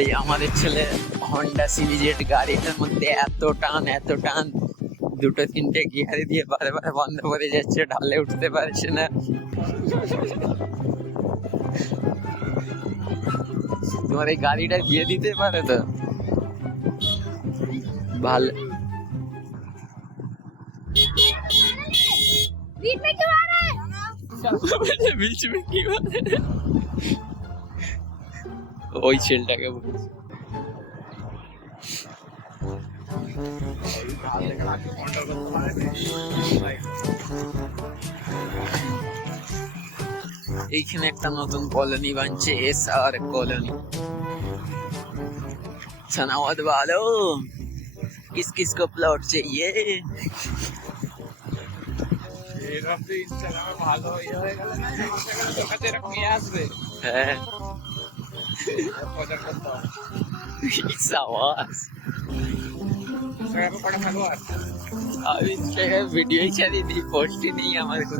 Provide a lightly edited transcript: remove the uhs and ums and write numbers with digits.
এই আমাদের ছেলে হন্ডা সিরিজের গাড়িটার মধ্যে এত টান দুটো তিনটে গিয়ারে দিয়ে বারে বারে বন্ধ করে যাচ্ছে, ঢালে উঠতে পারছে না। তোমার এই গাড়িটা দিয়ে দিতে পারে তো ভালো। बीच में की बात है ওই ছেলেটাকে বলছি। এইখানে একটা নতুন কলোনি বানছে, SR কলোনি। सनावत वालों किस किस को प्लॉट चाहिए? अभी वीडियो ही चली थी, पोस्ट ही नहीं हमारे को।